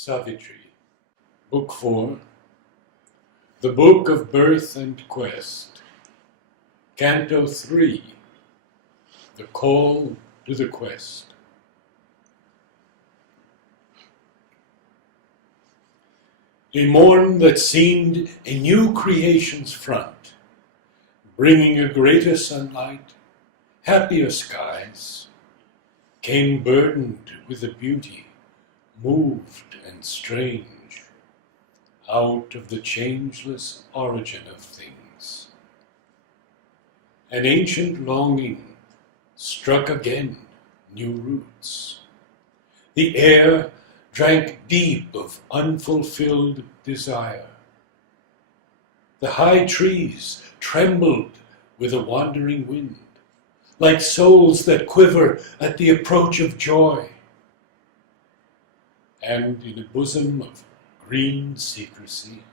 Savitri, Book 4, The Book of Birth and Quest, Canto 3, The Call to the Quest. A morn that seemed a new creation's front, bringing a greater sunlight, happier skies, came burdened with a beauty, moved and strange, out of the changeless origin of things. An ancient longing struck again new roots. The air drank deep of unfulfilled desire. The high trees trembled with a wandering wind, like souls that quiver at the approach of joy. And in a bosom of green secrecy,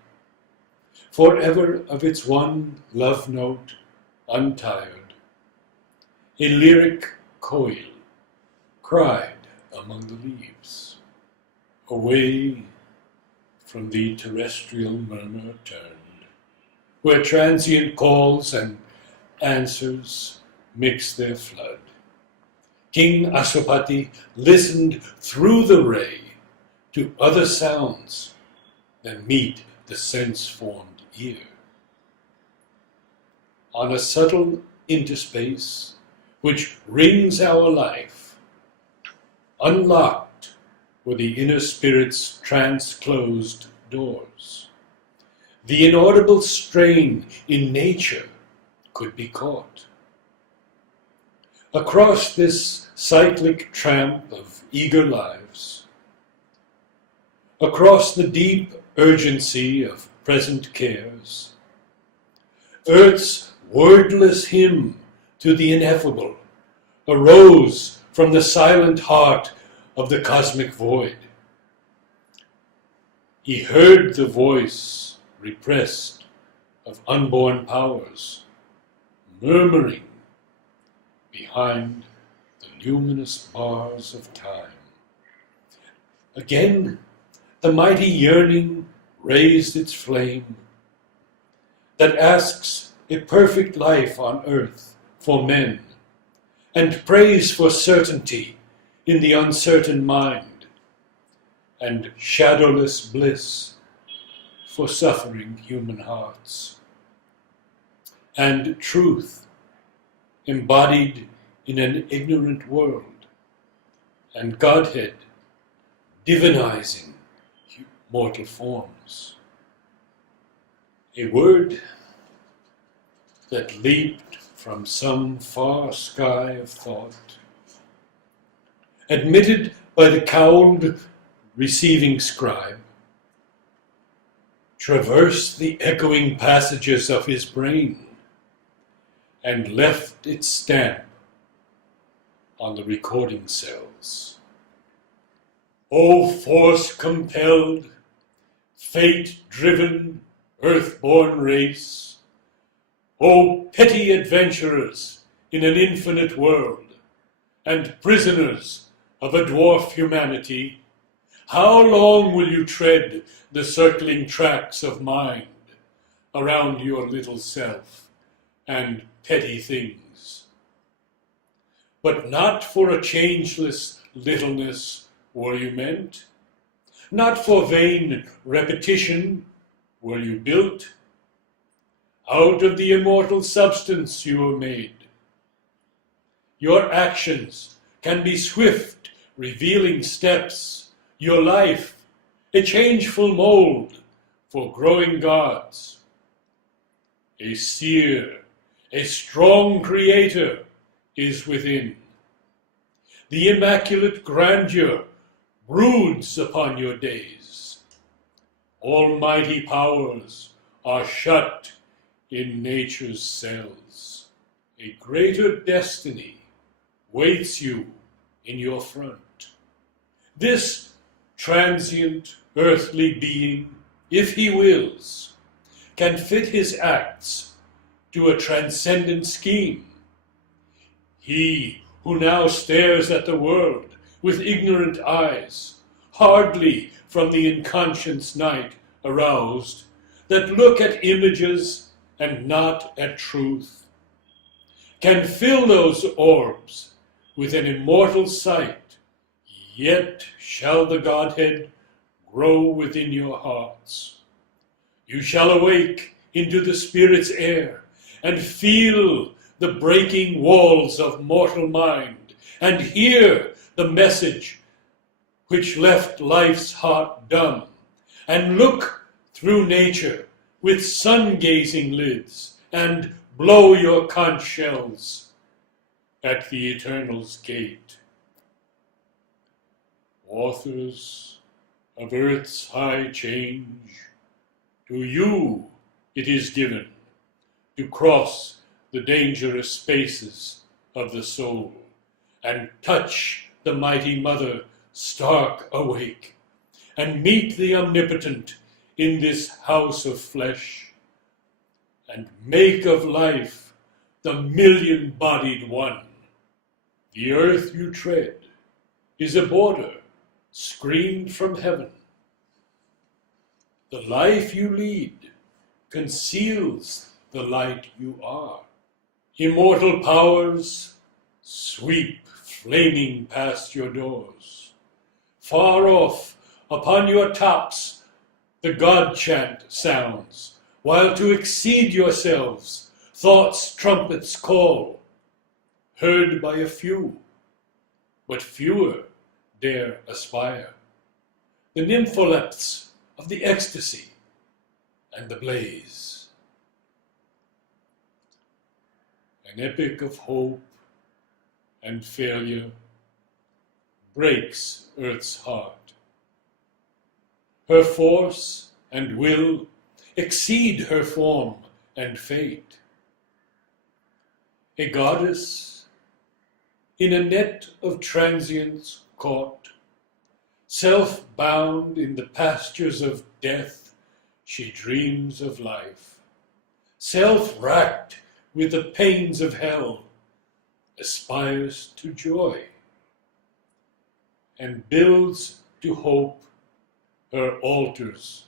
forever of its one love note untired, a lyric coil cried among the leaves, away from the terrestrial murmur turned, where transient calls and answers mix their flood. King Aswapati listened through the ray to other sounds than meet the sense-formed ear. On a subtle interspace which rings our life, unlocked were the inner spirit's trance-closed doors. The inaudible strain in nature could be caught. Across this cyclic tramp of eager lives, across the deep urgency of present cares, Earth's wordless hymn to the ineffable arose from the silent heart of the cosmic void. He heard the voice repressed of unborn powers, murmuring behind the luminous bars of time. Again, the mighty yearning raised its flame that asks a perfect life on earth for men and prays for certainty in the uncertain mind and shadowless bliss for suffering human hearts, and truth embodied in an ignorant world, and Godhead divinizing mortal forms. A word that leaped from some far sky of thought, admitted by the cowled receiving scribe, traversed the echoing passages of his brain and left its stamp on the recording cells. O force-compelled, fate-driven, earth-born race, O petty adventurers in an infinite world, and prisoners of a dwarf humanity, how long will you tread the circling tracks of mind around your little self and petty things? But not for a changeless littleness were you meant, not for vain repetition were you built. Out of the immortal substance you were made. Your actions can be swift, revealing steps, your life a changeful mold for growing gods. A seer, a strong creator is within. The immaculate grandeur broods upon your days. Almighty powers are shut in nature's cells. A greater destiny waits you in your front. This transient earthly being, if he wills, can fit his acts to a transcendent scheme. He who now stares at the world with ignorant eyes, hardly from the inconscious night aroused, that look at images and not at truth, can fill those orbs with an immortal sight, yet shall the Godhead grow within your hearts. You shall awake into the Spirit's air and feel the breaking walls of mortal mind and hear the message which left life's heart dumb, and look through nature with sun-gazing lids and blow your conch shells at the Eternal's gate. Authors of earth's high change, to you it is given to cross the dangerous spaces of the soul and touch the mighty mother stark awake, and meet the omnipotent in this house of flesh, and make of life the million-bodied one. The earth you tread is a border screened from heaven. The life you lead conceals the light you are. Immortal powers sweep flaming past your doors. Far off, upon your tops, the God chant sounds, while to exceed yourselves, thought's trumpets call, heard by a few, but fewer dare aspire. The nympholepts of the ecstasy and the blaze. An epic of hope and failure breaks earth's heart. Her force and will exceed her form and fate. A goddess in a net of transience caught, self-bound in the pastures of death, she dreams of life. Self-racked with the pains of hell, aspires to joy, and builds to hope her altars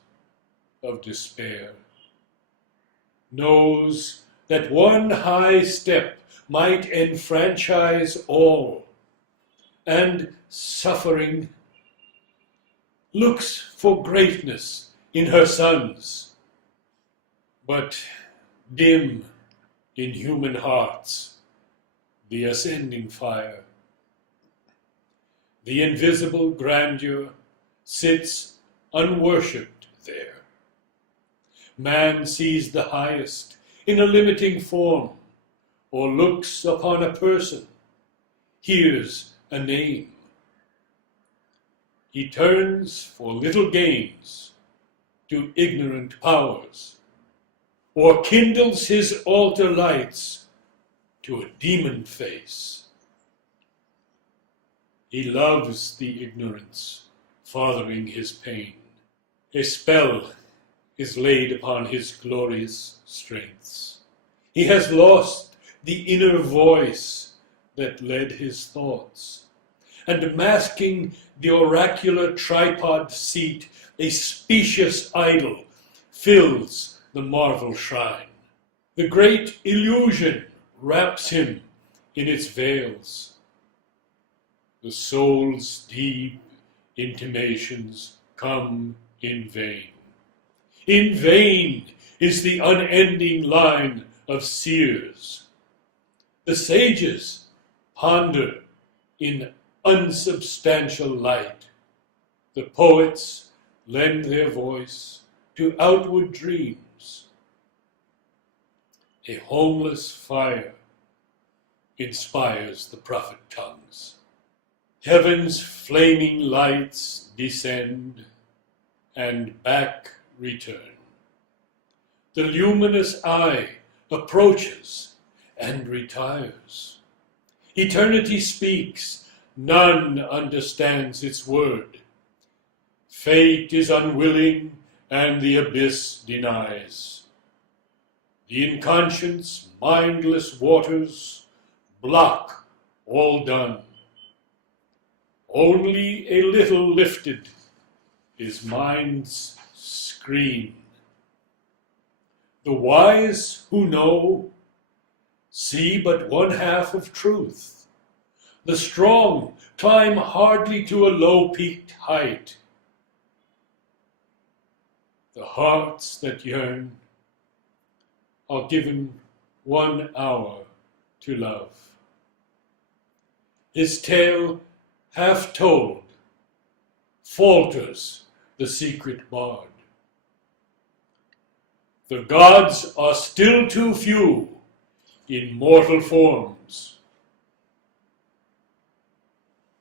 of despair. Knows that one high step might enfranchise all, and suffering looks for greatness in her sons, but dim in human hearts the ascending fire. The invisible grandeur sits unworshipped there. Man sees the highest in a limiting form, or looks upon a person, hears a name. He turns for little gains to ignorant powers, or kindles his altar lights to a demon face. He loves the ignorance, fathering his pain. A spell is laid upon his glorious strengths. He has lost the inner voice that led his thoughts, and masking the oracular tripod seat, a specious idol fills the marvel shrine. The great illusion wraps him in its veils. The soul's deep intimations come in vain. In vain is the unending line of seers. The sages ponder in unsubstantial light. The poets lend their voice to outward dreams. A homeless fire inspires the prophet tongues. Heaven's flaming lights descend and back return. The luminous eye approaches and retires. Eternity speaks, none understands its word. Fate is unwilling and the abyss denies. The inconscious, mindless waters block all done. Only a little lifted is mind's screen. The wise who know see but one half of truth. The strong climb hardly to a low-peaked height. The hearts that yearn are given 1 hour to love. His tale half told falters the secret bard. The gods are still too few in mortal forms